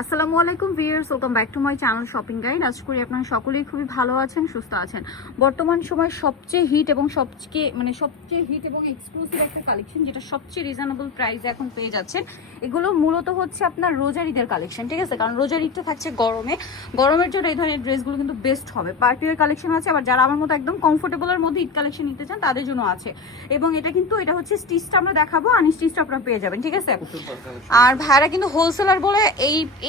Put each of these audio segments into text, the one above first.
আসসালামু আলাইকুম viewers, welcome back to my channel shopping guide. আশা করি আপনারা সকলেই খুবই ভালো আছেন, সুস্থ আছেন। বর্তমান সময় সবচেয়ে হিট এবং সবচেয়ে হিট এবং এক্সক্লুসিভ একটা কালেকশন, যেটা সবচেয়ে রিজনেবল প্রাইসে এখন পেয়ে যাচ্ছেন। এগুলো মূলত হচ্ছে আপনার রোজার ঈদের কালেকশন, ঠিক আছে? কারণ রোজার ঈদটা থাকছে গরমের জন্য এই ধরনের ড্রেসগুলো কিন্তু বেস্ট হবে। পার্টিওয়ার কালেকশন আছে, আবার যারা আমার মতো একদম কমফোর্টেবলের মধ্যে ঈদ কালেকশন নিতে চান তাদের জন্য আছে। এবং এটা হচ্ছে স্টিচটা আমরা দেখাবো, আনস্টিচটা আপনারা পেয়ে যাবেন, ঠিক আছে? আর ভাইরা কিন্তু হোলসেলার বলে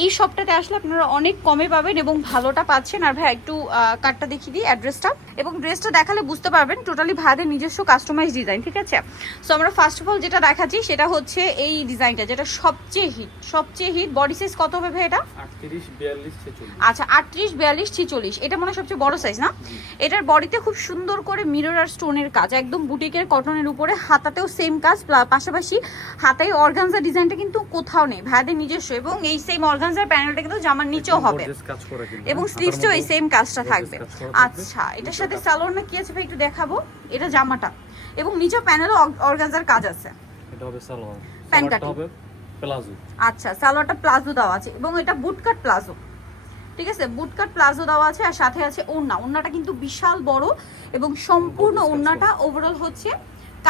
এই শপটাতে আসলে আপনারা অনেক কমে পাবেন এবং ভালোটা পাচ্ছেন। আর ভাই একটু কার্ডটা দেখিয়ে দিই, অ্যাড্রেসটা, এবং ড্রেসটা দেখালে বুঝতে পারবেন টোটালি ভাইদের নিজস্ব কাস্টমাইজ ডিজাইন, ঠিক আছে? সো আমরা ফার্স্ট অফ অল যেটা দেখাচ্ছি সেটা হচ্ছে এই ডিজাইনটা, যেটা সবচেয়ে হিট। বডি সাইজ কত হবে ভাই এটা? 38 42 46। আচ্ছা, 38 42 46, এটা মনে হয় সবচেয়ে বড় সাইজ না? এটার বডিতে খুব সুন্দর করে মিরর আর স্টোনের কাজ, একদম বুটিকের কটনের উপরে, হাতাতেও সেম কাজ, পাশাপাশি হাতায় অর্গানজা ডিজাইনটা কিন্তু কোথাও নেই, ভাইদের নিজস্ব। এবং এই সেম অর্গানজার প্যানেলটা কিন্তু জামার নিচেও হবে এবং স্লিভসটাও এই সেম কাজটা থাকবে। আচ্ছা, এটার সাথে সালোয়ার না কি আছে ভাই একটু দেখাবো। এটা জামাটা এবং নিচেও প্যানেলও অর্গানজার কাজ আছে। এটা হবে সালোয়ার, প্যান্ট কাটিং হবে প্লাজো। আচ্ছা, সালোয়ারটা প্লাজো দেওয়া আছে এবং এটা বুটকাট প্লাজো, ঠিক আছে? বুটকাট প্লাজো দেওয়া আছে আর সাথে আছে ওড়নাটা কিন্তু বিশাল বড় এবং সম্পূর্ণ ওড়নাটা ওভারঅল হচ্ছে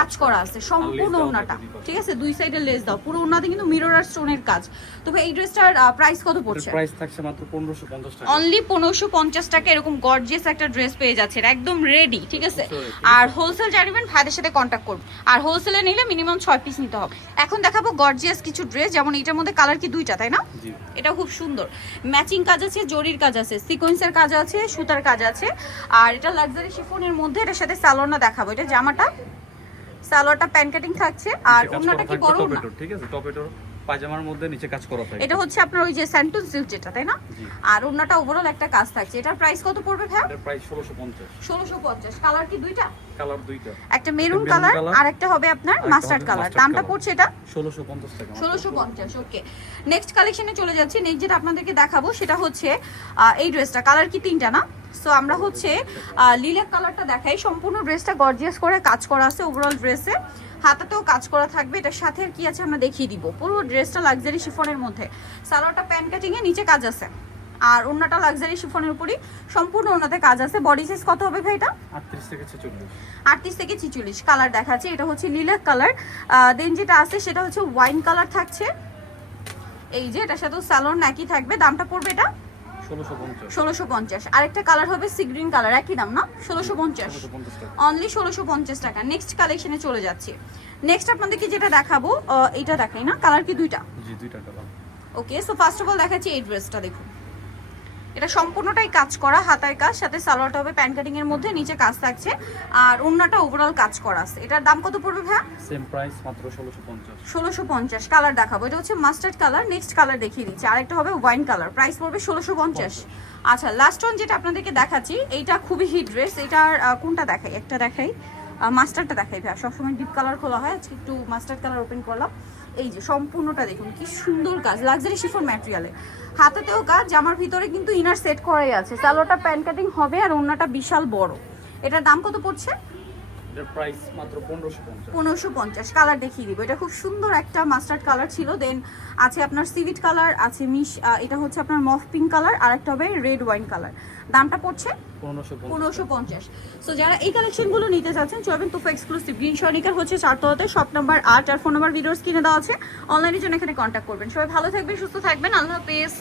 কাজ করা আছে, সম্পূর্ণ ওড়নাটা, ঠিক আছে? দুই সাইডে লেস দাও, পুরো ওড়নাতে কিন্তু মিরর আর স্টোনের কাজ। তো ভাই এই ড্রেসটার প্রাইস কত পড়ছে? প্রাইস থাকছে মাত্র 1550 টাকা। অনলি 1550 টাকা এরকম গর্জিয়াস একটা ড্রেস পেয়ে যাচ্ছে, একদম রেডি, ঠিক আছে? আর হোলসেল জানিবেন ভাইদের সাথে কন্ট্যাক্ট করুন, আর হোলসেলে নিলে মিনিমাম 6 পিস নিতে হবে। এখন দেখাবো গর্জিয়াস কিছু ড্রেস, যেমন এটার মধ্যে কালার কি দুইটা, তাই না? জি, এটা খুব সুন্দর, ম্যাচিং কাজ আছে, জরির কাজ আছে, সিকোয়েন্সের কাজ আছে, সুতার কাজ আছে। আর এটা লাক্সারি শিফনের মধ্যে, এটার সাথে সালোয়ারটা দেখাবো। এটা জামাটা, সালোয়ারটা প্যান্ট কাটিং থাকছে, আর ওড়নাটা কি বড় না? ঠিক আছে, টপেটোর পায়জামার মধ্যে নিচে কাজ করা থাকে। এটা হচ্ছে আপনার ওই যে স্যান্টুন সিল্ক যেটা, তাই না? আর ওড়নাটা ওভারঅল একটা কাজ থাকছে। এটার প্রাইস কত পড়বে ভাই? এটার প্রাইস 1650। 1650। কালার কি দুইটা? কালার দুইটা, একটা মেরুন কালার আর একটা হবে আপনার মাস্টার্ড কালার। দামটা পড়ছে এটা 1650 টাকা। 1650। ওকে, নেক্সট কালেকশনে চলে যাচ্ছি। নেক্সট যেটা আপনাদেরকে দেখাবো সেটা হচ্ছে এই ড্রেসটা। কালার কি তিনটা না? সো আমরা হচ্ছে লিলাক কালারটা দেখাই। সম্পূর্ণ ড্রেসটা গর্জিয়াস করে কাজ করা আছে, ওভারঅল ড্রেসে হাতাতেও কাজ করা থাকবে। এটার সাথে আর কি আছে আমরা দেখিয়ে দিব। পুরো ড্রেসটা লাক্সারি শিফনের মধ্যে, সালোয়ারটা প্যান্ট কাটিং এ নিচে কাজ আছে, আর ওড়নাটা লাক্সারি শিফনের উপরই সম্পূর্ণ ওড়নাতে কাজ আছে। বডি সাইজ কত হবে ভাই এটা? 38 থেকে 46। 38 থেকে 46। কালার দেখাচ্ছে, এটা হচ্ছে লিলাক কালার। দেন যেটা আছে সেটা হচ্ছে ওয়াইন কালার থাকছে, এই যে এটার সাথেও সালোয়ার একই থাকবে। দামটা পড়বে এটা 1650। 1650। আরেকটা কালার হবে সি গ্রিন কালার, একই দাম না? 1650। 1650 টাকা। অনলি 1650 টাকা। নেক্সট কালেকশনে চলে যাচ্ছি। নেক্সট আপনাদেরকে যেটা দেখাবো এইটা দেখাই না? কালার কি দুইটা? জি, দুইটা colour. Okay, so first of all দেখাচ্ছি এই ড্রেসটা। দেখুন, এটা সম্পূর্ণটাই কাজ করা, হাতায় কাজ, সাথে সালোয়ারটা হবে প্যান্ট কাটিং এর মধ্যে, নিচে কাজ থাকছে, আর ওড়নাটা ওভারঅল কাজ করা আছে। এটার দাম কত পড়বে ভাই? সেম প্রাইস, মাত্র 1650। 1650। কালার দেখাবো, এটা হচ্ছে মাস্টার্ড কালার। নেক্সট কালার দেখিয়ে দিচ্ছি, আরেকটা হবে ওয়াইন কালার। প্রাইস পড়বে 1650। আচ্ছা, লাস্ট ওয়ান যেটা আপনাদেরকে দেখাচ্ছি, এইটা খুবই হিট ড্রেস। এটার কোনটা দেখাই? একটা দেখাই, মাস্টার্ডটা দেখাই ভাই। সবসময় ডিপ কালার খোলা হয়, আজকে একটু মাস্টার্ড কালার ওপেন করলাম। এই যে সম্পূর্ণটা দেখুন কি সুন্দর কাজ, লাক্সারি শিফন ম্যাটেরিয়ালে, হাতেতেও কাজ, জামার ভিতরে কিন্তু ইনার সেট করাই আছে। সালোয়ারটা প্যান্ট কাটিং হবে আর ওড়নাটা বিশাল বড়। এটার দাম কত পড়ছে? এটার প্রাইস মাত্র 1550। 1550। কালার দেখিয়ে দিব। এটা খুব সুন্দর একটা মাস্টার্ড কালার ছিল, দেন আছে আপনার সিভিট কালার, আছে এটা হচ্ছে আপনার মফ পিঙ্ক কালার, আর একটা হবে রেড ওয়াইন কালার। দামটা পড়ছে 1550। সো যারা এই কালেকশনগুলো নিতে চাচ্ছেন চলবেন তুফা এক্সক্লুসিভ গ্রিন সনিকার হচ্ছে 4 তলাতে, শপ নাম্বার 8, আর ফোন নাম্বার ভিডিওস কিনে দেওয়া আছে। অনলাইনের জন্য এখানে কন্ট্যাক্ট করবেন। সবাই ভালো থাকবেন, সুস্থ থাকবেন, আল্লাহ হাফেজ।